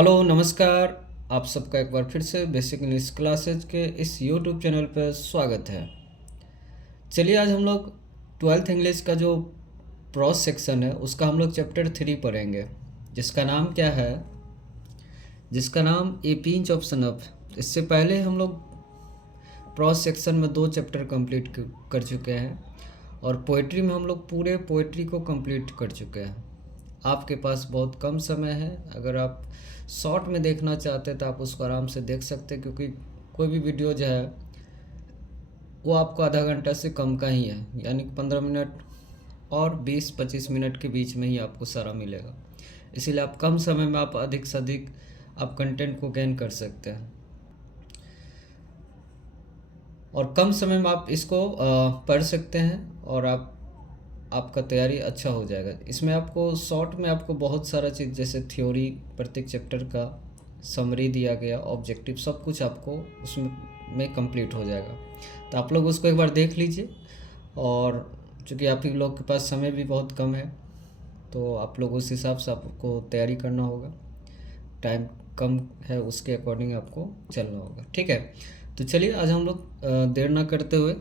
Hello नमस्कार। आप सबका एक बार फिर से बेसिक इंग्लिश क्लासेज के इस यूट्यूब चैनल पर स्वागत है। चलिए आज हम लोग ट्वेल्थ इंग्लिश का जो प्रॉस सेक्शन है उसका हम लोग चैप्टर 3 पढ़ेंगे, जिसका नाम क्या है, जिसका नाम ए पिंच ऑफ सनफ। इससे पहले हम लोग प्रॉस सेक्शन में 2 चैप्टर कंप्लीट कर चुके हैं और पोइट्री में हम लोग पूरे पोइट्री को कंप्लीट कर चुके हैं। आपके पास बहुत कम समय है, अगर आप शॉर्ट में देखना चाहते हैं तो आप उसको आराम से देख सकते हैं, क्योंकि कोई भी वीडियो जो है वो आपको आधा घंटा से कम का ही है, यानी 15 मिनट और 20-25 मिनट के बीच में ही आपको सारा मिलेगा। इसीलिए आप कम समय में आप अधिक से अधिक आप कंटेंट को गेन कर सकते हैं और कम समय में आप इसको पढ़ सकते हैं और आपका तैयारी अच्छा हो जाएगा। इसमें आपको शॉर्ट में आपको बहुत सारा चीज़ जैसे थ्योरी, प्रत्येक चैप्टर का समरी दिया गया, ऑब्जेक्टिव, सब कुछ आपको उसमें कंप्लीट हो जाएगा। तो आप लोग उसको एक बार देख लीजिए, और चूँकि आप ही लोग के पास समय भी बहुत कम है तो आप लोग उस हिसाब से आपको तैयारी करना होगा। टाइम कम है, उसके अकॉर्डिंग आपको चलना होगा, ठीक है। तो चलिए आज हम लोग देर ना करते हुए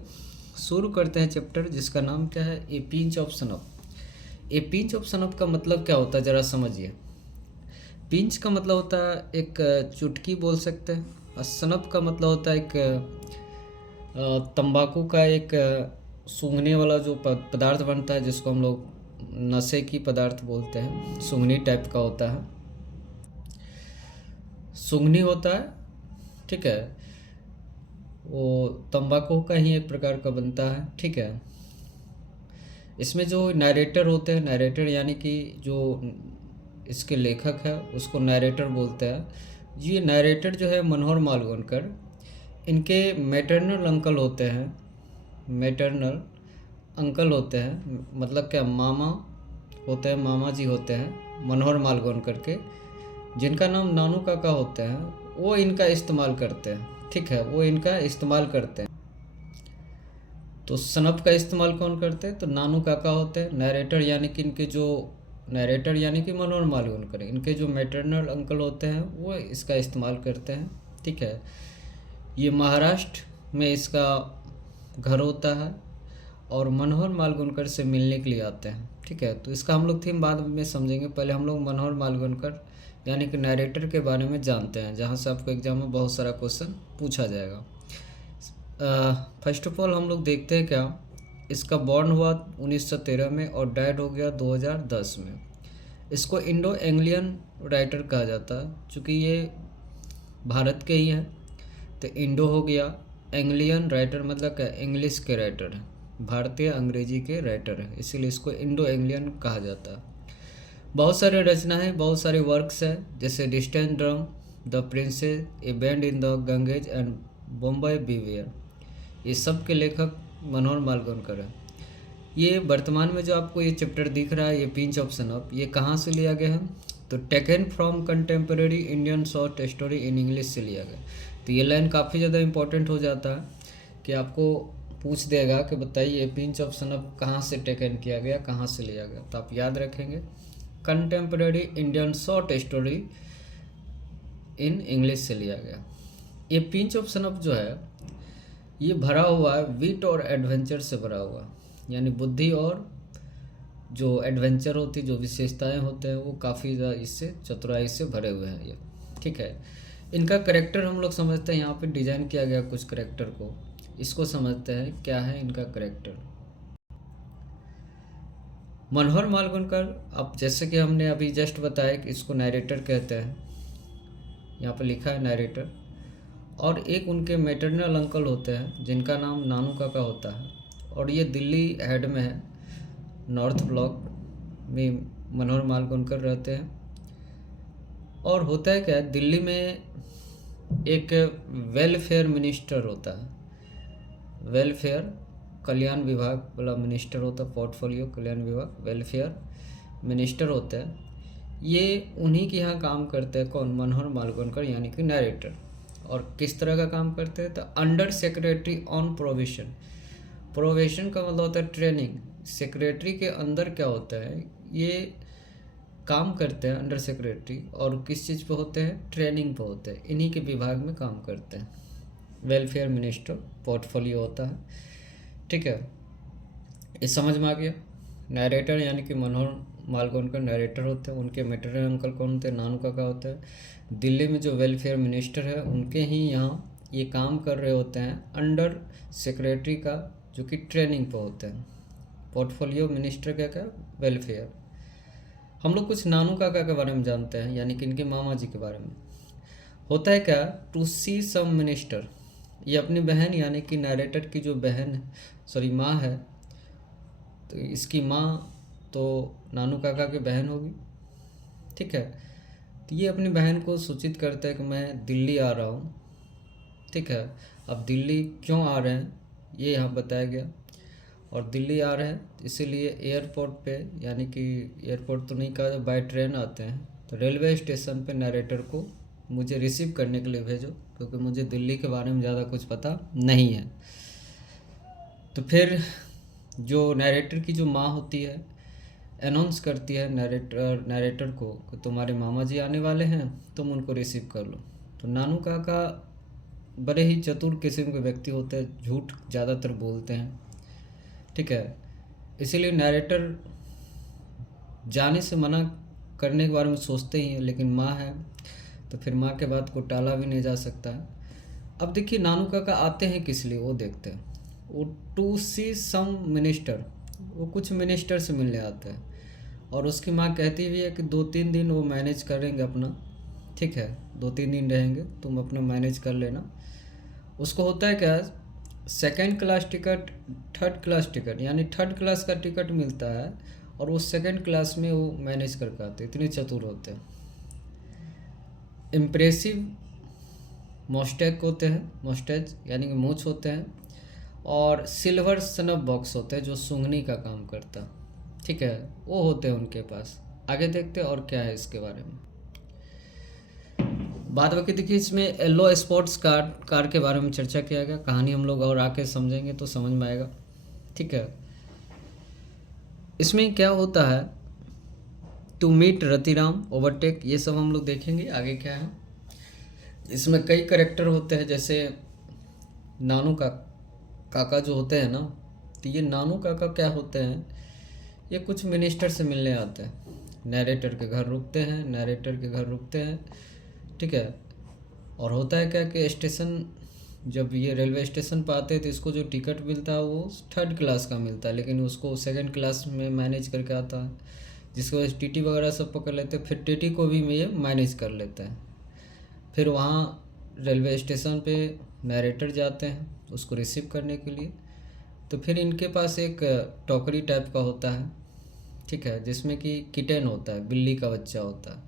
शुरू करते हैं चैप्टर, जिसका नाम क्या है, a pinch of snuff. A pinch of snuff का मतलब क्या होता है ज़रा समझिए। पिंच का मतलब होता है एक चुटकी बोल सकते हैं, और सनफ का मतलब होता है एक तंबाकू का एक सूंघने वाला जो पदार्थ बनता है, जिसको हम लोग नशे की पदार्थ बोलते हैं, सूंघनी टाइप का होता है, सूंघनी होता है, ठीक है। वो तंबाकू का ही एक प्रकार का बनता है, ठीक है। इसमें जो नैरेटर होते हैं, नैरेटर यानी कि जो इसके लेखक है उसको नैरेटर बोलते हैं। ये नैरेटर जो है मनोहर मालवणकर, इनके मैटरनल अंकल होते हैं, मैटरनल अंकल होते हैं, मतलब क्या, मामा होते हैं, मामा जी होते हैं मनोहर मालवणकर के, जिनका नाम नानू काका होते हैं। वो इनका इस्तेमाल करते हैं, ठीक है, वो इनका इस्तेमाल करते हैं। तो सनफ का इस्तेमाल कौन करते हैं, तो नानू काका होते हैं। नैरेटर यानी कि इनके जो नैरेटर यानी कि मनोहर मालवणकर, इनके जो मैटरनल अंकल होते हैं वो इसका इस्तेमाल करते हैं, ठीक है। ये महाराष्ट्र में इसका घर होता है और मनोहर मालवणकर से मिलने के लिए आते हैं, ठीक है। तो इसका हम लोग थीम बाद में समझेंगे, पहले हम लोग मनोहर मालवणकर यानी कि नैरेटर के बारे में जानते हैं, जहाँ से आपको एग्जाम में बहुत सारा क्वेश्चन पूछा जाएगा। फर्स्ट ऑफ ऑल हम लोग देखते हैं क्या, इसका बॉर्न हुआ 1913 में और डाइड हो गया 2010 में। इसको इंडो एंग्लियन राइटर कहा जाता है, चूँकि ये भारत के ही हैं तो इंडो हो गया, एंग्लियन राइटर मतलब क्या, इंग्लिश के राइटर हैं, भारतीय अंग्रेजी के राइटर हैं, इसीलिए इसको इंडो एंग्लियन कहा जाता है। बहुत सारे रचना है, बहुत सारे वर्क्स हैं, जैसे distant drum, the princess, A band in the Ganges and Bombay beware, ये सब के लेखक मनोहर मालवणकर है। ये वर्तमान में जो आपको ये चैप्टर दिख रहा है, ये पिंच ऑफ सनफ, ये कहाँ से लिया गया है, तो taken from contemporary Indian short story in English से लिया गया। तो ये लाइन काफ़ी ज़्यादा इंपॉर्टेंट हो जाता है कि आपको पूछ देगा कि बताइए पिंच ऑफ सनफ कहाँ से टेकन किया गया, कहाँ से लिया गया, तो आप याद रखेंगे contemporary Indian short story in English से लिया गया। ये पिंच ऑफ सनफ जो है ये भरा हुआ है विट और एडवेंचर से भरा हुआ, यानी बुद्धि और जो एडवेंचर होती, जो विशेषताएं होते हैं वो काफ़ी ज़्यादा इससे चतुराई से भरे हुए हैं ये, ठीक है। इनका करेक्टर हम लोग समझते हैं, यहाँ पे डिजाइन किया गया कुछ करेक्टर को, इसको समझते हैं क्या है इनका करेक्टर। मनोहर मालवणकर, अब जैसे कि हमने अभी जस्ट बताया कि इसको नैरेटर कहते हैं, यहाँ पर लिखा है नैरेटर, और एक उनके मैटरनल अंकल होते हैं जिनका नाम नानू काका होता है, और ये दिल्ली हेड में है, नॉर्थ ब्लॉक में मनोहर मालवणकर रहते हैं। और होता है क्या, दिल्ली में एक वेलफेयर मिनिस्टर होता है, वेलफेयर कल्याण विभाग वाला मिनिस्टर होता है, पोर्टफोलियो कल्याण विभाग, वेलफेयर मिनिस्टर होते हैं। ये उन्हीं के यहाँ काम करते हैं, कौन, मनोहर मालवणकर यानी कि नैरेटर। और किस तरह का काम करते हैं, तो under secretary on provision, provision का मतलब होता है ट्रेनिंग, सेक्रेटरी के अंदर क्या होता है, ये काम करते हैं अंडर सेक्रेटरी, और किस चीज़ पे होते हैं, ट्रेनिंग पे होते हैं, इन्हीं के विभाग में काम करते हैं। वेलफेयर मिनिस्टर पोर्टफोलियो होता है, ठीक है। ये समझ में आ गया। नरेटर यानी कि मनोहर मालगोनकर नरेटर होते हैं, उनके मेटरनल अंकल कौन होते हैं, नानू काका होता है। दिल्ली में जो वेलफेयर मिनिस्टर है उनके ही यहाँ ये काम कर रहे होते हैं अंडर सेक्रेटरी का, जो कि ट्रेनिंग पे होते हैं। पोर्टफोलियो मिनिस्टर क्या क्या, वेलफेयर। हम लोग कुछ नानू काका के बारे में जानते हैं, यानी कि इनके मामा जी के बारे में। होता है क्या, टू सी सम मिनिस्टर, ये अपनी बहन यानी कि नरेटर की जो बहन, सॉरी माँ है, तो इसकी माँ तो नानू काका की बहन होगी, ठीक है। तो ये अपनी बहन को सूचित करता है कि मैं दिल्ली आ रहा हूँ, ठीक है। अब दिल्ली क्यों आ रहे हैं ये यहाँ बताया गया, और दिल्ली आ रहे हैं इसीलिए एयरपोर्ट पे, यानी कि एयरपोर्ट तो नहीं कहा, बाय ट्रेन आते हैं, तो रेलवे स्टेशन पे नरेटर को मुझे रिसीव करने के लिए भेजो, क्योंकि मुझे दिल्ली के बारे में ज़्यादा कुछ पता नहीं है। तो फिर जो नरेटर की जो माँ होती है अनाउंस करती है नरेटर को कि तुम्हारे मामा जी आने वाले हैं, तुम उनको रिसीव कर लो। तो नानू काका बड़े ही चतुर किस्म के व्यक्ति होते हैं, झूठ ज़्यादातर बोलते हैं, ठीक है। इसीलिए नरेटर जाने से मना करने के बारे में सोचते ही हैं, लेकिन माँ है तो फिर माँ के बात को टाला भी नहीं जा सकता है। अब देखिए नानू काका आते हैं किस लिए, वो देखते हैं। वो टू सी सम मिनिस्टर, वो कुछ मिनिस्टर से मिलने आते हैं, और उसकी माँ कहती भी है कि 2-3 दिन वो मैनेज करेंगे अपना, ठीक है, 2-3 दिन रहेंगे, तुम अपना मैनेज कर लेना। उसको होता है क्या, second class ticket, third class ticket, यानी थर्ड क्लास का टिकट मिलता है, और वो सेकेंड क्लास में वो मैनेज करके आते, इतने चतुर होते हैं। इम्प्रेसिव मोस्टैक होते हैं, मोस्टैच यानी कि मूछ होते हैं, और सिल्वर स्नफ बॉक्स होते हैं जो सूंघने का काम करता, ठीक है, वो होते हैं उनके पास। आगे देखते हैं और क्या है इसके बारे में। बात बाकी देखिए, इसमें येलो स्पोर्ट्स कार के बारे में चर्चा किया गया। कहानी हम लोग और आके समझेंगे तो समझ में आएगा, ठीक है। इसमें क्या होता है, टू मीट रतिराम, ओवरटेक, ये सब हम लोग देखेंगे आगे क्या है। इसमें कई करेक्टर होते हैं, जैसे नानू काका जो होते हैं ना, तो ये नानू काका क्या होते हैं, ये कुछ मिनिस्टर से मिलने आते हैं, नरेटर के घर रुकते हैं, ठीक है। और होता है क्या कि स्टेशन, जब ये रेलवे स्टेशन पर आते हैं तो इसको जो टिकट मिलता है वो थर्ड क्लास का मिलता है, लेकिन उसको सेकंड क्लास में मैनेज करके आता है, जिसकी वजह से टीटी वगैरह सब पकड़ लेते हैं। फिर टीटी को भी ये मैनेज कर लेता है। फिर वहाँ रेलवे स्टेशन पे नरेटर जाते हैं उसको रिसीव करने के लिए। तो फिर इनके पास एक टोकरी टाइप का होता है, ठीक है, जिसमें कि किटेन होता है, बिल्ली का बच्चा होता है,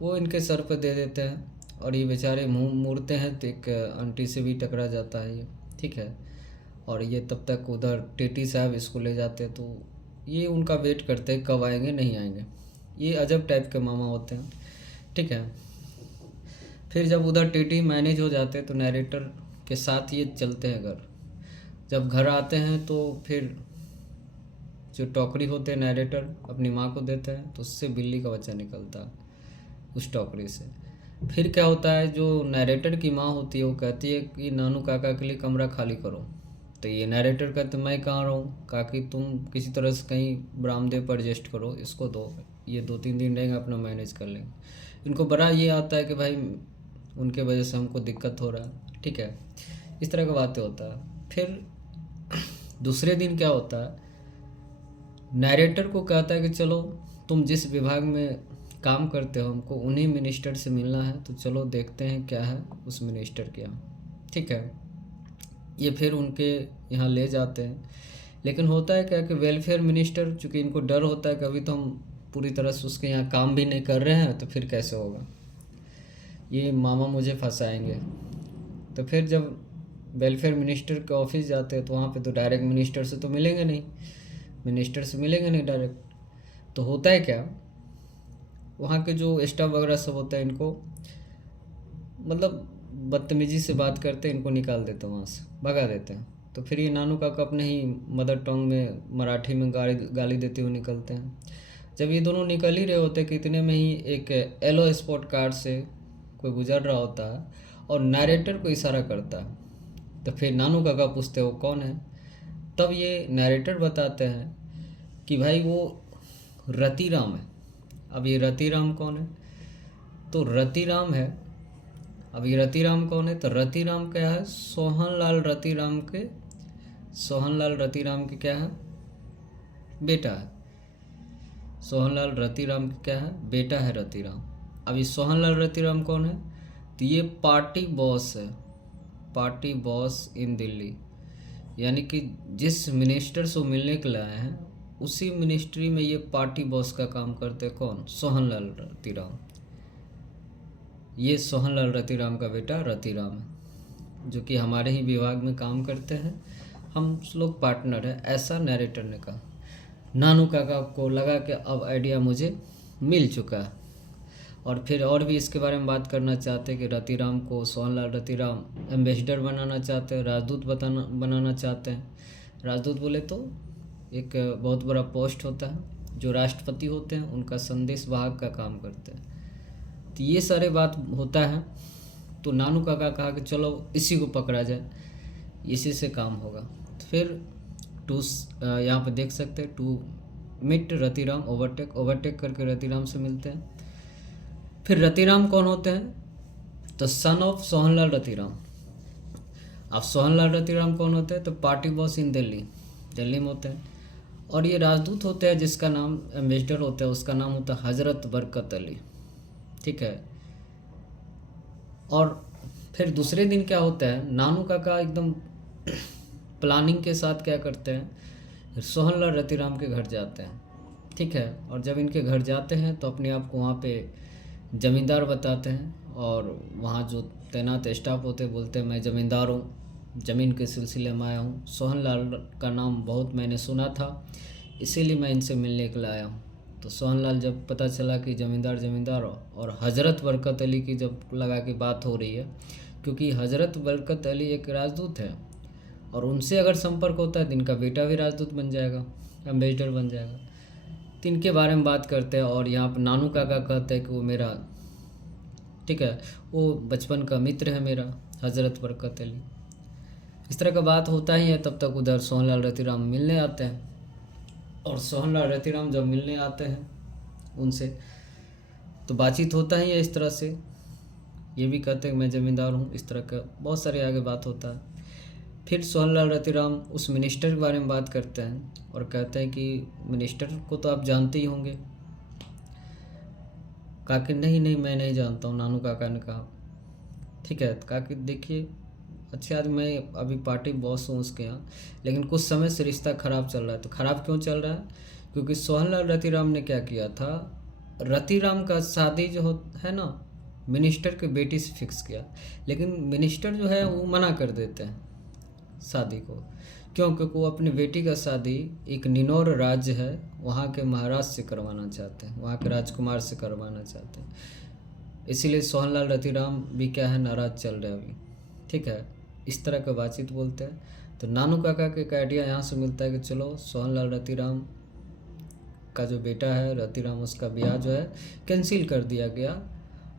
वो इनके सर पर दे देते हैं, और ये बेचारे मुंह मोड़ते हैं तो एक आंटी से भी टकरा जाता है ये, ठीक है। और ये तब तक उधर टीटी साहब इसको ले जाते हैं, तो ये उनका वेट करते हैं कब आएंगे नहीं आएंगे। ये अजब टाइप के मामा होते हैं, ठीक है। फिर जब उधर टीटी मैनेज हो जाते हैं तो नरेटर के साथ ये चलते हैं घर। जब घर आते हैं तो फिर जो टोकरी होते हैं नरेटर अपनी माँ को देते हैं, तो उससे बिल्ली का बच्चा निकलता है उस टोकरी से। फिर क्या होता है, जो नरेटर की माँ होती है वो कहती है कि नानू काका के लिए कमरा खाली करो। तो ये नरेटर कहते मैं कहाँ रहूँ काकी, तुम किसी तरह से कहीं बरामदे पर एडजस्ट करो, इसको दो, ये 2-3 दिन रहेंगे अपना मैनेज कर लेंगे। इनको बड़ा ये आता है कि भाई उनके वजह से हमको दिक्कत हो रहा है, ठीक है, इस तरह का बातें होता है। फिर दूसरे दिन क्या होता है, नरेटर को कहता है कि चलो तुम जिस विभाग में काम करते हो हमको उन्हीं मिनिस्टर से मिलना है, तो चलो देखते हैं क्या है उस मिनिस्टर के यहाँ, ठीक है। ये फिर उनके यहाँ ले जाते हैं। लेकिन होता है क्या कि वेलफेयर मिनिस्टर, चूँकि इनको डर होता है कि अभी तो हम पूरी तरह से उसके यहाँ काम भी नहीं कर रहे हैं, तो फिर कैसे होगा, ये मामा मुझे फंसाएंगे। तो फिर जब वेलफेयर मिनिस्टर के ऑफिस जाते हैं तो वहाँ पे तो डायरेक्ट मिनिस्टर से तो मिलेंगे नहीं डायरेक्ट। तो होता है क्या, वहाँ के जो स्टाफ वगैरह सब होता है इनको मतलब बदतमीजी से बात करते हैं, इनको निकाल देते हैं वहाँ से, भगा देते हैं। तो फिर ये नानू काका अपने ही मदर टंग में मराठी में गाली देते हुए निकलते हैं। जब ये दोनों निकल ही रहे होते कि इतने में ही एक येलो स्पॉट कार से कोई गुजर रहा होता है और नैरेटर को इशारा करता है। तो फिर नानू काका पूछते वो कौन है। तब ये नैरेटर बताते हैं कि भाई वो रतिराम है। अब ये रतिराम कौन है? तो रतिराम है। अब ये रतिराम कौन है? तो रतिराम क्या है? सोहनलाल रतिराम के क्या है? बेटा है। सोहनलाल रतिराम के क्या है? बेटा है रतिराम। अब ये सोहनलाल रतिराम कौन है? तो ये पार्टी बॉस है, पार्टी बॉस इन दिल्ली। यानी कि जिस मिनिस्टर से वो मिलने के लिए आए हैं उसी मिनिस्ट्री में ये पार्टी बॉस का काम करते कौन? सोहनलाल रतिराम। ये सोहनलाल रतिराम का बेटा रतिराम है, जो कि हमारे ही विभाग में काम करते हैं। हम लोग पार्टनर हैं, ऐसा नैरेटर ने कहा। नानू काका को लगा कि अब आइडिया मुझे मिल चुका है, और फिर और भी इसके बारे में बात करना चाहते हैं कि रतिराम को सोहनलाल रतिराम एम्बेसडर बनाना चाहते हैं, राजदूत बनाना चाहते हैं। राजदूत बोले तो एक बहुत बड़ा पोस्ट होता है, जो राष्ट्रपति होते हैं उनका संदेश वाहक का काम करते हैं। तो ये सारे बात होता है। तो नानू काका कहा कि चलो इसी को पकड़ा जाए, इसी से काम होगा। तो फिर यहाँ पे देख सकते हैं टू मिट रतिराम ओवरटेक करके रतिराम से मिलते हैं। फिर रतिराम कौन होते हैं? तो सन ऑफ सोहनलाल रतिराम। अब सोहनलाल रतिराम कौन होते हैं? तो पार्टी बॉस इन दिल्ली में होते हैं। और ये राजदूत होते हैं जिसका नाम एम्बेसडर होता है, उसका नाम होता है हजरत बरकत अली। ठीक है। और फिर दूसरे दिन क्या होता है, नानू काका एकदम प्लानिंग के साथ क्या करते हैं, सोहनलाल रतिराम के घर जाते हैं। ठीक है। और जब इनके घर जाते हैं तो अपने आप को वहाँ पे ज़मींदार बताते हैं, और वहाँ जो तैनात स्टाफ होते हैं बोलते हैं मैं ज़मींदार हूँ, ज़मीन के सिलसिले में आया हूँ, सोहनलाल का नाम बहुत मैंने सुना था, इसीलिए मैं इनसे मिलने के लिए आया हूँ। तो सोहनलाल जब पता चला कि ज़मींदार और हज़रत बरकत अली की जब लगा कि बात हो रही है, क्योंकि हज़रत बरकत अली एक राजदूत है और उनसे अगर संपर्क होता है तो इनका बेटा भी राजदूत बन जाएगा, एम्बेसडर बन जाएगा। तो इनके बारे में बात करते हैं। और यहाँ पर नानू काका कहते हैं कि वो मेरा, ठीक है, वो बचपन का मित्र है मेरा, हज़रत बरकत अली। इस तरह का बात होता ही है। तब तक उधर सोहनलाल रतिराम मिलने आते हैं, और सोहनलाल रतिराम जब मिलने आते हैं उनसे तो बातचीत होता ही है इस तरह से। ये भी कहते हैं कि मैं ज़मींदार हूँ, इस तरह का बहुत सारे आगे बात होता है। फिर सोहनलाल रतिराम उस मिनिस्टर के बारे में बात करते हैं और कहते हैं कि मिनिस्टर को तो आप जानते ही होंगे। कहा कि नहीं मैं नहीं जानता हूँ। नानू काका ने कहा ठीक है। कहा कि देखिए अच्छे आदमी, मैं अभी पार्टी बॉस हूँ उसके यहाँ, लेकिन कुछ समय से रिश्ता ख़राब चल रहा है। तो ख़राब क्यों चल रहा है? क्योंकि सोहनलाल रतिराम ने क्या किया था, रतिराम का शादी जो है ना मिनिस्टर के बेटी से फिक्स किया, लेकिन मिनिस्टर जो है वो मना कर देते हैं शादी को। क्यों? क्योंकि वो अपनी बेटी का शादी एक निनौर राज्य है वहाँ के महाराज से करवाना चाहते हैं, वहाँ के राजकुमार से करवाना चाहते हैं। इसीलिए सोहनलाल रतिराम भी क्या है, नाराज़ चल रहे हैं अभी। ठीक है। इस तरह का बातचीत बोलते हैं। तो नानू काका के एक आइडिया यहाँ से मिलता है कि चलो सोहनलाल रतिराम का जो बेटा है रतिराम, उसका ब्याह जो है कैंसिल कर दिया गया,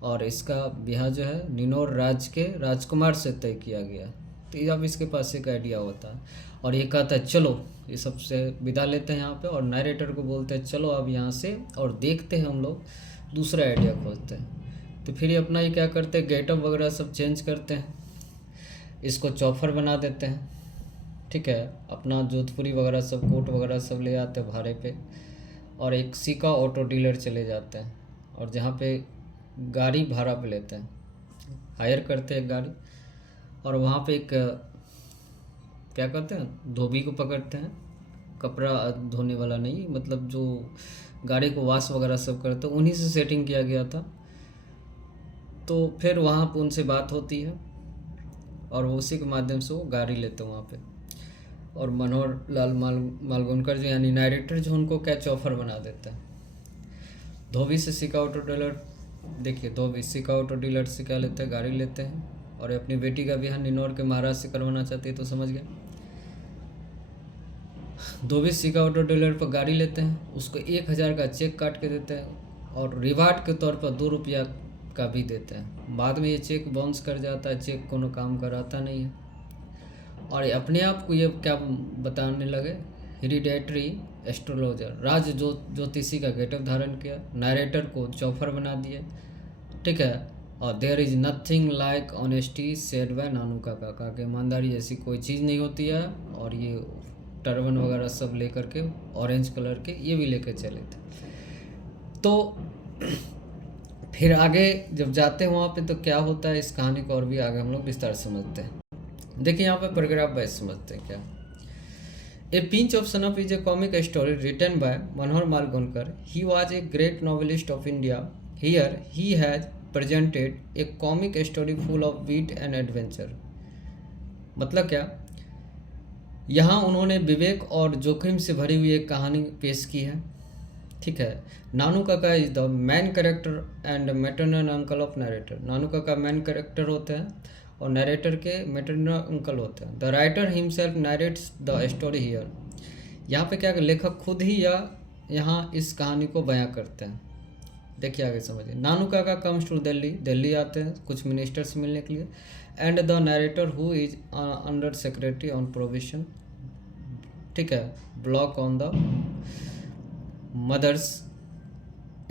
और इसका ब्याह जो है निनौर राज्य के राजकुमार से तय किया गया। तो अब इसके पास एक आइडिया होता है, और ये कहता है चलो ये सबसे विदा लेते हैं यहाँ पे, और नरेटर को बोलते हैं चलो अब यहाँ से और देखते हैं हम लोग दूसरा आइडिया खोजते हैं। तो फिर ये अपना ये क्या करते हैं, गेटअप वगैरह सब चेंज करते हैं, इसको चौफर बना देते हैं। ठीक है। अपना जोधपुरी वगैरह सब कोट वगैरह सब ले आते हैं भाड़े पे, और एक सिका ऑटो डीलर चले जाते हैं, और जहाँ पे गाड़ी भाड़ा पे लेते हैं, हायर करते हैं गाड़ी, और वहाँ पे एक क्या करते हैं, धोबी को पकड़ते हैं, कपड़ा धोने वाला नहीं, मतलब जो गाड़ी को वॉश वगैरह सब करते हैं, उन्हीं से सेटिंग किया गया था। तो फिर वहाँ पे उनसे बात होती है, और उसी के माध्यम से वो गाड़ी लेते हैं वहाँ पे, और मनोहर लाल मालगोनकर जो यानी नरेटर जो उनको क्या चौफर बना देता है। धोबी से सिका ऑटो डीलर, देखिए धोबी सिका ऑटो डीलर से क्या लेते हैं, गाड़ी लेते हैं, और अपनी बेटी का ब्याह निनौर के महाराज से करवाना चाहती है। तो समझ गए। $20 सिक्का ऑटो डीलर पर गाड़ी लेते हैं, उसको 1,000 का चेक काट के देते हैं और रिवार्ड के तौर पर ₹2 का भी देते हैं। बाद में ये चेक बाउंस कर जाता है, चेक कोनो काम कराता नहीं है। और ये अपने आप को ये क्या बताने लगे, हेरिडेटरी एस्ट्रोलॉजर, राज ज्योतिषी का गेटअप धारण किया, नरेटर को चौफर बना दिया, ठीक है। और there is nothing like honesty said by Nanu Kaka, कि ईमानदारी जैसी कोई चीज़ नहीं होती है। और ये टर्बन वगैरह सब लेकर के ऑरेंज कलर के ये भी लेकर चले थे। तो फिर आगे जब जाते हैं वहाँ पे तो क्या होता है, इस कहानी को और भी आगे हम लोग विस्तार समझते हैं। देखिए यहाँ पे पैराग्राफ वाइज समझते हैं क्या। A pinch of snuff is a comic story written by Manohar Malgonkar. He was a great novelist of India. Here he has presented a comic story full of beat and adventure. मतलब क्या, यहाँ उन्होंने विवेक और जोखिम से भरी हुई एक कहानी पेश की है, ठीक है। Nanu Kaka is the main character and maternal uncle of narrator. Nanu Kaka main character होते हैं और नरेटर के मैटरनल अंकल होते हैं। The writer himself narrates the story here. यहाँ पे क्या लेखक खुद ही यहाँ इस कहानी को बयां करते हैं। देखिए आगे समझिए। नानू काका कम्स टू दिल्ली आते हैं कुछ मिनिस्टर से मिलने के लिए। And the narrator who is under secretary on provision, ठीक है, block on the mother's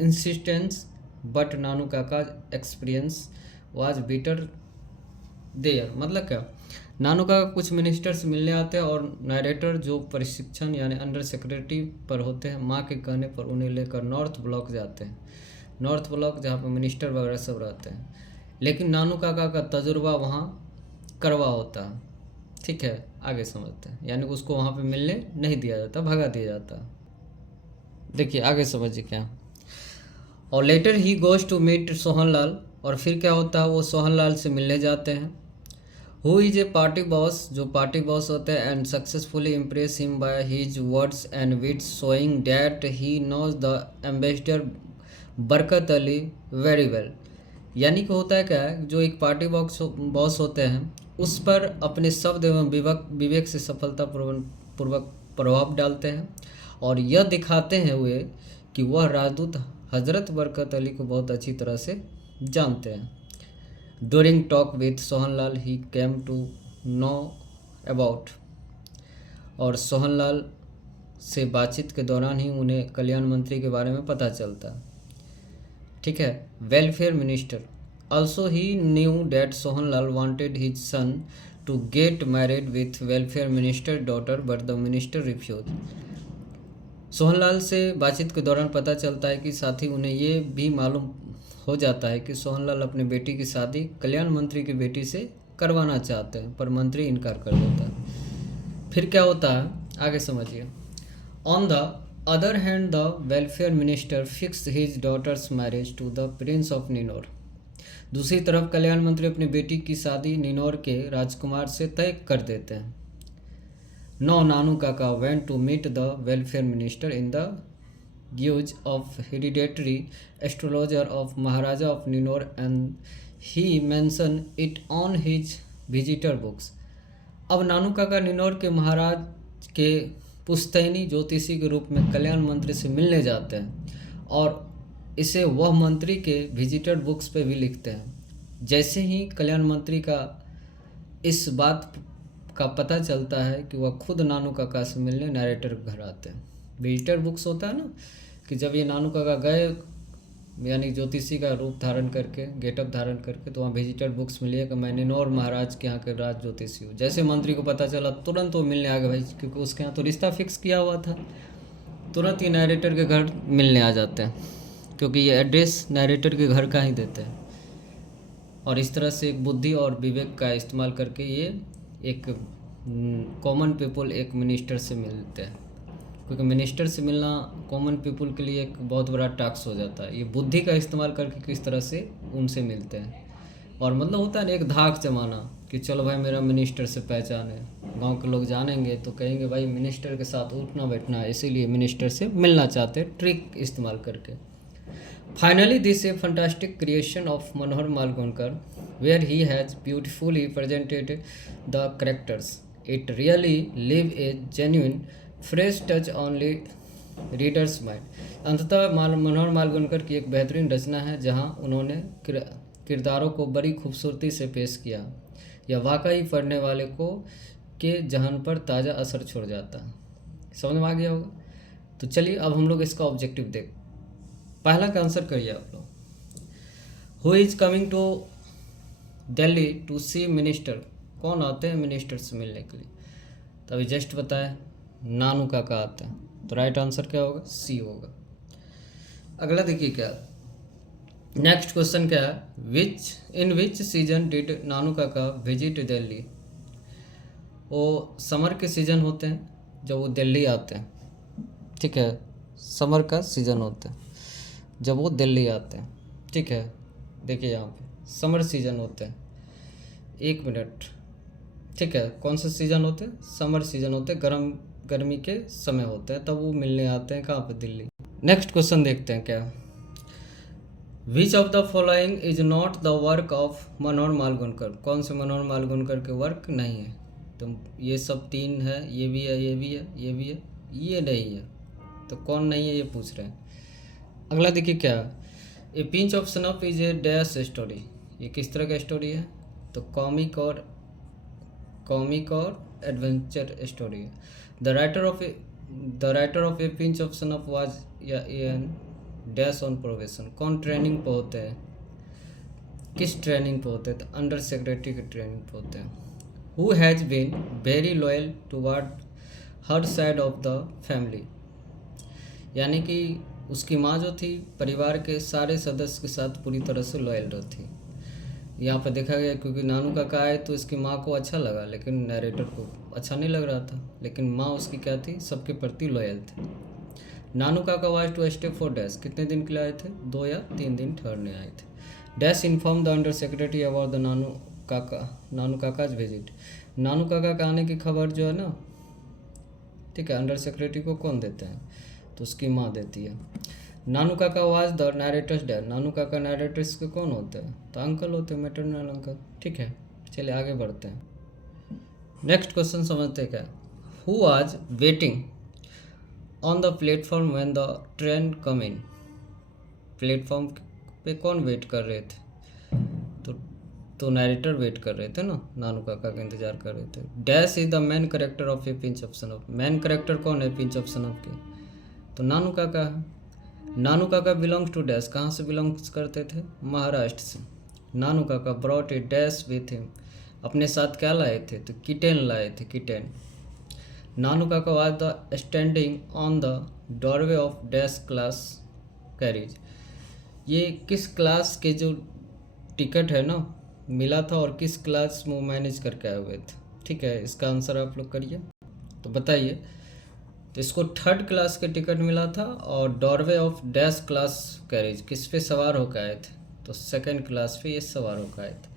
insistence, but Nanu Kaka experience was bitter there. मतलब क्या, नानू काका कुछ मिनिस्टर से मिलने आते हैं और नरेटर जो प्रशिक्षण यानी अंडर सेक्रेटरी पर होते हैं, माँ के कहने पर उन्हें लेकर नॉर्थ ब्लॉक जाते हैं। नॉर्थ ब्लॉक जहाँ पर मिनिस्टर वगैरह सब रहते हैं। लेकिन नानू काका का तजुर्बा वहाँ करवा होता है, ठीक है। आगे समझते हैं, यानी उसको वहाँ पे मिलने नहीं दिया जाता, भगा दिया जाता। देखिए आगे समझिए क्या। और later he goes to meet Sohanlal. और फिर क्या होता है, वो सोहनलाल से मिलने जाते हैं। Who is a party boss, जो पार्टी बॉस होते हैं, and successfully impress him by his words and wits showing that he knows the ambassador Barkat Ali very well. यानी कि होता है क्या है, जो एक पार्टी बॉस होते हैं उस पर अपने शब्द एवं विवेक से सफलतापूर्वक प्रभाव डालते हैं और यह दिखाते हैं हुए कि वह राजदूत हजरत बरकत अली को बहुत अच्छी तरह से जानते हैं। During talk with Sohanlal he came to know about. और सोहनलाल से बातचीत के दौरान ही उन्हें कल्याण मंत्री के बारे में पता चलता, ठीक है। Welfare minister also he knew that Sohanlal wanted his son to get married with welfare minister daughter, but the minister refuse. Sohanlal से बातचीत के दौरान पता चलता है कि साथ ही उन्हें ये भी मालूम हो जाता है कि सोहनलाल अपने बेटी की शादी कल्याण मंत्री की बेटी से करवाना चाहते हैं, पर मंत्री इनकार कर देता है। फिर क्या होता है आगे समझिए। On the other hand the welfare minister fix his daughter's marriage to the prince of Ninor. दूसरी तरफ कल्याण मंत्री अपनी बेटी की शादी निनोर के राजकुमार से तय कर देते हैं। No Nanu Kaka went to meet the welfare minister in the guise of hereditary astrologer of Maharaja of Ninor, and he mentioned it on his visitor books। अब नानू काका निनौर के महाराज के पुश्तैनी ज्योतिषी के रूप में कल्याण मंत्री से मिलने जाते हैं और इसे वह मंत्री के विजिटर बुक्स पे भी लिखते हैं। जैसे ही कल्याण मंत्री का इस बात का पता चलता है कि वह खुद नानू काका से मिलने नरेटर के घर आते हैं। विजिटर बुक्स होता है ना, कि जब ये नानू काका गए यानी ज्योतिषी का रूप धारण करके गेटअप धारण करके, तो वहाँ विजिटर बुक्स मिली है कि मैं निनौर महाराज के यहाँ के राज ज्योतिषी हूँ। जैसे मंत्री को पता चला तुरंत वो मिलने आ गए भाई, क्योंकि उसके यहाँ तो रिश्ता फिक्स किया हुआ था। तुरंत ही नरेटर के घर मिलने आ जाते हैं, क्योंकि ये एड्रेस नरेटर के घर का ही देते हैं। और इस तरह से एक बुद्धि और विवेक का इस्तेमाल करके ये एक कॉमन पीपल एक मिनिस्टर से मिलते हैं, क्योंकि मिनिस्टर से मिलना कॉमन पीपल के लिए एक बहुत बड़ा टास्क हो जाता है। ये बुद्धि का इस्तेमाल करके किस तरह से उनसे मिलते हैं। और मतलब होता है ना एक धाक जमाना कि चलो भाई मेरा मिनिस्टर से पहचान है, गांव के लोग जानेंगे तो कहेंगे भाई मिनिस्टर के साथ उठना बैठना है, इसीलिए मिनिस्टर से मिलना चाहते हैं, ट्रिक इस्तेमाल करके। Finally this a fantastic creation of Manohar Malgonkar where he has beautifully presented the characters. It really live a genuine fresh touch only readers mind. अंततः मनोहर मालवणकर की एक बेहतरीन रचना है जहां उन्होंने किरदारों को बड़ी खूबसूरती से पेश किया। यह वाकई पढ़ने वाले को के जहन पर ताज़ा असर छोड़ जाता है। समझ में आ गया होगा। तो चलिए अब हम लोग इसका ऑब्जेक्टिव देख, पहला का आंसर करिए आप लोग। Who is coming to Delhi to see minister. कौन आते हैं मिनिस्टर से मिलने के लिए? तो अभी जस्ट बताया नानू काका आता है, तो राइट आंसर क्या होगा? सी होगा। अगला देखिए क्या नेक्स्ट क्वेश्चन क्या है, इन विच सीजन डिड नानू काका विजिट दिल्ली। वो समर के सीज़न होते हैं जब वो दिल्ली आते हैं, ठीक है, समर का सीज़न होता है जब वो दिल्ली आते हैं, ठीक है। देखिए यहाँ पे समर सीज़न होते हैं, एक मिनट, ठीक है। कौन से सीज़न होते हैं? समर सीज़न होते हैं, गर्मी के समय होते हैं, तब वो मिलने आते हैं कहाँ पे? दिल्ली। नेक्स्ट क्वेश्चन देखते हैं क्या, which of the following is not the work of Manohar Malvankar. कौन से मनोहर मालवणकर के वर्क नहीं है? तो ये सब तीन है, ये भी है, ये भी है, ये भी है, ये नहीं है, तो कौन नहीं है ये पूछ रहे हैं। अगला देखिए क्या, a pinch of snuff is a dash story. ये किस तरह का स्टोरी है? तो कॉमिक और एडवेंचर स्टोरी है। The writer of a pinch of snuff was an dash on probation. कौन ट्रेनिंग पे होते हैं? किस ट्रेनिंग पे होते हैं? तो अंडर सेक्रेटरी की ट्रेनिंग पे होते हैं। Who has been very loyal toward her side of the family. यानी कि उसकी माँ जो थी परिवार के सारे सदस्य के साथ पूरी तरह से लॉयल रहती। यहाँ पर देखा गया क्योंकि नानू काका आए तो इसकी माँ को अच्छा लगा, लेकिन नरेटर को अच्छा नहीं लग रहा था, लेकिन माँ उसकी क्या थी? सबके प्रति लॉयल थी। Nanu Kaka was to stay for dash. कितने दिन के लिए आए थे? 2 या 3 दिन ठहरने आए थे। Dash inform the under secretary about the Nanu Kaka's visit. Nanu Kaka का आने की खबर जो है ना, ठीक है, अंडर सेक्रेटरी को कौन देते हैं? तो उसकी माँ देती है। Nanu Kaka was the narrator's dad. नानू काका नरेटर्स के कौन होते हैं? तो अंकल होते हैं, मैटरनल अंकल, ठीक है। चलिए आगे बढ़ते हैं, नेक्स्ट क्वेश्चन समझते हैं क्या, who was waiting on the platform when the train come in. Platform पे कौन वेट कर रहे थे? तो नरेटर वेट कर रहे थे ना, नानू काका का इंतजार कर रहे थे। Dash is the main character of a pinch of snuff. Main character कौन है पिंच ऑफ सनफ के? तो नानू काका है। नानू काका बिलोंग्स टू डैश। कहाँ से बिलोंग्स करते थे? महाराष्ट्र से। नानू काका brought a dash with him. अपने साथ क्या लाए थे? तो किटेन लाए थे, kitten. Nanu Kaka was the standing on the doorway of dash class carriage. ये किस क्लास के जो टिकट है ना मिला था और किस क्लास में मैनेज करके आए हुए थे, ठीक है। इसका आंसर आप लोग करिए, तो बताइए। तो इसको 3rd क्लास के टिकट मिला था और doorway of dash class carriage किस पे सवार होकर आए थे? तो 2nd क्लास पे ये सवार होकर आए थे।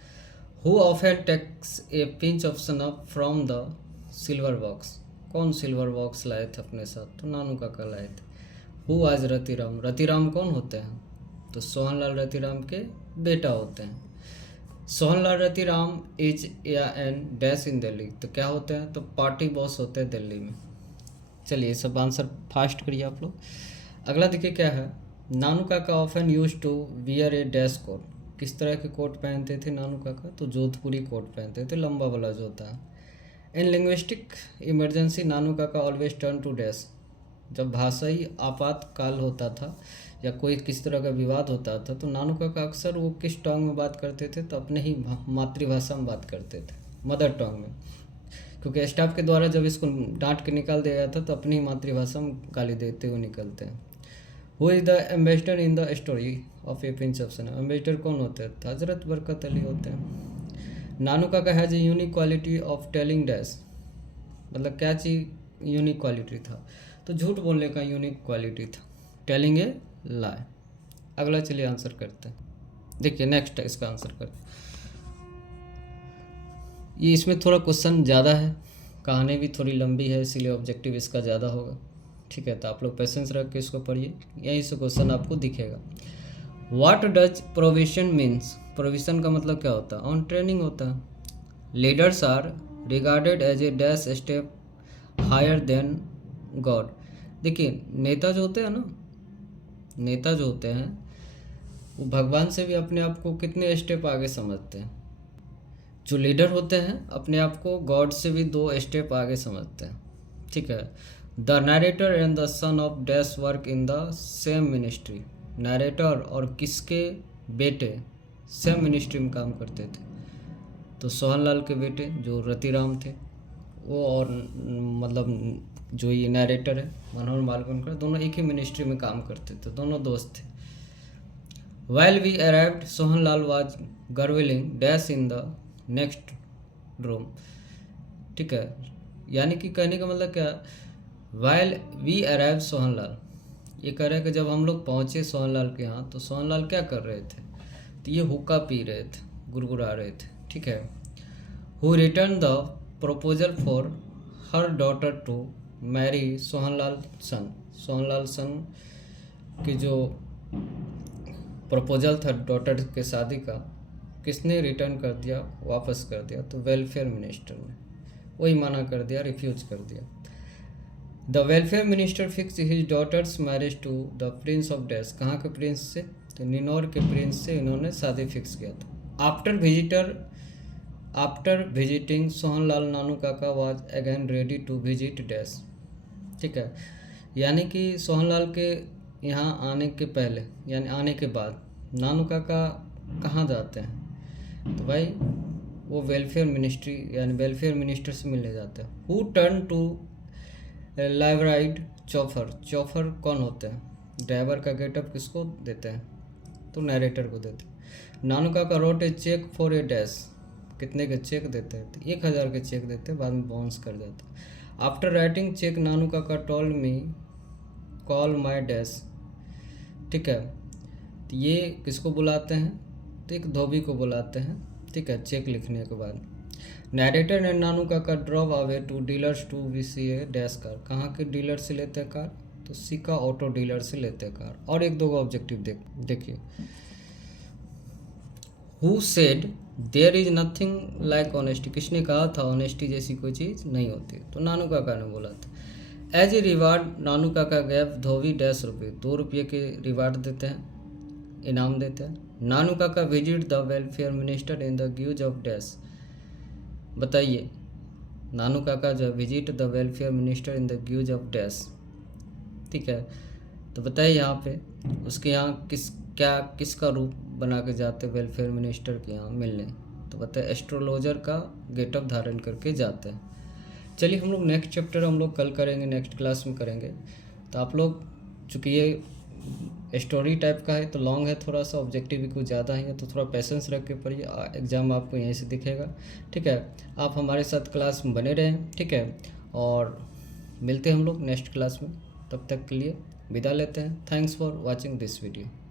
Who often takes a pinch of snuff from the silver box. कौन सिल्वर बॉक्स लाए थे अपने साथ? तो नानू काका लाए थे। हु आज रतिराम। रतिराम कौन होते हैं? तो सोहनलाल रतिराम के बेटा होते हैं। Sohanlal Ratiram is an dash in Delhi. तो क्या होते हैं? तो पार्टी बॉस होते हैं दिल्ली में। चलिए सब आंसर फास्ट करिए आप लोग। अगला देखिए क्या है, Nanu Kaka often use to wear a dash coat. किस तरह के कोट पहनते थे नानू काका? तो जोधपुरी कोट पहनते थे, लंबा वाला जो होता है। इन लिंग्विस्टिक इमरजेंसी नानू काका ऑलवेज टर्न टू डैश। जब भाषाई आपातकाल होता था या कोई किस तरह का विवाद होता था तो नानू काका अक्सर वो किस टोंग में बात करते थे? तो अपने ही मातृभाषा में बात करते थे, मदर टोंग में, क्योंकि स्टाफ के द्वारा जब इसको डांट के निकाल दिया जाता तो अपनी ही मातृभाषा में गाली देते हुए निकलते हैं। Who is the ambassador in the story of a pinch of snuff. Ambassador कौन होते हैं? तो हजरत बरकत अली होते हैं। नानू काका has a unique quality of telling dash. मतलब क्या चीज़ यूनिक क्वालिटी था? तो झूठ बोलने का यूनिक क्वालिटी था, टेलिंग ए लाई। अगला चलिए आंसर करते हैं। देखिए नेक्स्ट इसका आंसर करते हैं। ये इसमें थोड़ा क्वेश्चन ज़्यादा है, कहानी भी थोड़ी लंबी है, इसीलिए ऑब्जेक्टिव इसका ज़्यादा होगा, ठीक है। तो आप लोग पेशेंस रख के इसको पढ़िए, यहीं से क्वेश्चन आपको दिखेगा। What does provision means. Provision का मतलब क्या होता है? ऑन ट्रेनिंग होता है। Leaders are regarded as a dash step higher than God. देखिए नेता जो होते हैं ना, नेता जो होते हैं वो भगवान से भी अपने आप को कितने स्टेप आगे समझते हैं। जो लीडर होते हैं अपने आप को गॉड से भी 2 स्टेप आगे समझते हैं, ठीक है। The narrator and the son of dash work in the same ministry. Narrator और किसके बेटे सेम मिनिस्ट्री में काम करते थे? तो सोहनलाल के बेटे जो रतिराम थे वो, और मतलब जो ये नरेटर है मनोहर मालवणकर, दोनों एक ही मिनिस्ट्री में काम करते थे, दोनों दोस्त थे। While we arrived, Sohanlal was gargling dash in the next room, ठीक है। यानी कि कहने का मतलब क्या, While we arrived सोहनलाल, ये कह रहे हैं कि जब हम लोग पहुँचे सोहनलाल के यहाँ तो सोहनलाल क्या कर रहे थे? तो ये हुक्का पी रहे थे, गुड़गुड़ा रहे थे, ठीक है। Who returned the proposal for her daughter to marry Sohanlal सन। सोहनलाल सन की जो प्रपोजल था डॉटर के शादी का, किसने रिटर्न कर दिया, वापस कर दिया? तो वेलफेयर मिनिस्टर ने। वही मना कर दिया, रिफ्यूज कर दिया। The welfare minister fix his daughter's marriage to the prince of dash. कहाँ के प्रिंस से? तो निनौर के प्रिंस से इन्होंने शादी फिक्स किया था। After visiting Sohanlal, Nanu Kaka was again ready to visit dash, ठीक है। यानी कि सोहनलाल के यहाँ आने के पहले यानी आने के बाद नानू काका कहाँ जाते हैं? तो भाई वो वेलफेयर मिनिस्ट्री यानी वेलफेयर मिनिस्टर से मिलने जाते हैं। Who turn to liveried chauffeur. Chauffeur कौन होते हैं? ड्राइवर का गेटअप किसको देते हैं? तो नरेटर को देते हैं। Nanu Kaka wrote a cheque for a dash. कितने के चेक देते हैं? तो 1000 के चेक देते हैं, बाद में बाउंस कर जाते हैं। आफ्टर राइटिंग चेक नानू काका told me call my dash, ठीक है। तो ये किसको बुलाते हैं? तो एक धोबी को बुलाते हैं, ठीक है, चेक लिखने के बाद। Narrator and Nanu Kaka drove away to dealers to we see a dash car. कहाँ के डीलर से लेते हैं कार? तो सिका ऑटो डीलर से लेते हैं कार। और एक दो ऑब्जेक्टिव देखिए। Who said there is nothing like honesty. किसने कहा था ऑनेस्टी जैसी कोई चीज़ नहीं होती? तो नानू काका ने बोला था। एज ए रिवार्ड नानू काका गैव धोबी ₹10। ₹2 के रिवार्ड देते हैं, इनाम देते हैं। नानू काका visit the welfare minister in the gives of dash. बताइए, नानू काका जो visit the welfare minister in the gives of dash, ठीक है। तो बताइए यहाँ पे उसके यहाँ किसका रूप बना के जाते वेलफेयर मिनिस्टर के यहाँ मिलने? तो बताए एस्ट्रोलॉजर का गेटअप धारण करके जाते हैं। चलिए हम लोग नेक्स्ट चैप्टर हम लोग कल करेंगे, नेक्स्ट क्लास में करेंगे। तो आप लोग चूँकि ये स्टोरी टाइप का है तो लॉन्ग है थोड़ा सा, ऑब्जेक्टिव भी कुछ ज़्यादा है, तो थोड़ा पेशेंस रख के पढ़िए, एग्ज़ाम आपको यहीं से दिखेगा, ठीक है। आप हमारे साथ क्लास में बने रहें, ठीक है। और मिलते हैं हम लोग नेक्स्ट क्लास में, तब तक के लिए विदा लेते हैं। Thanks for watching this video.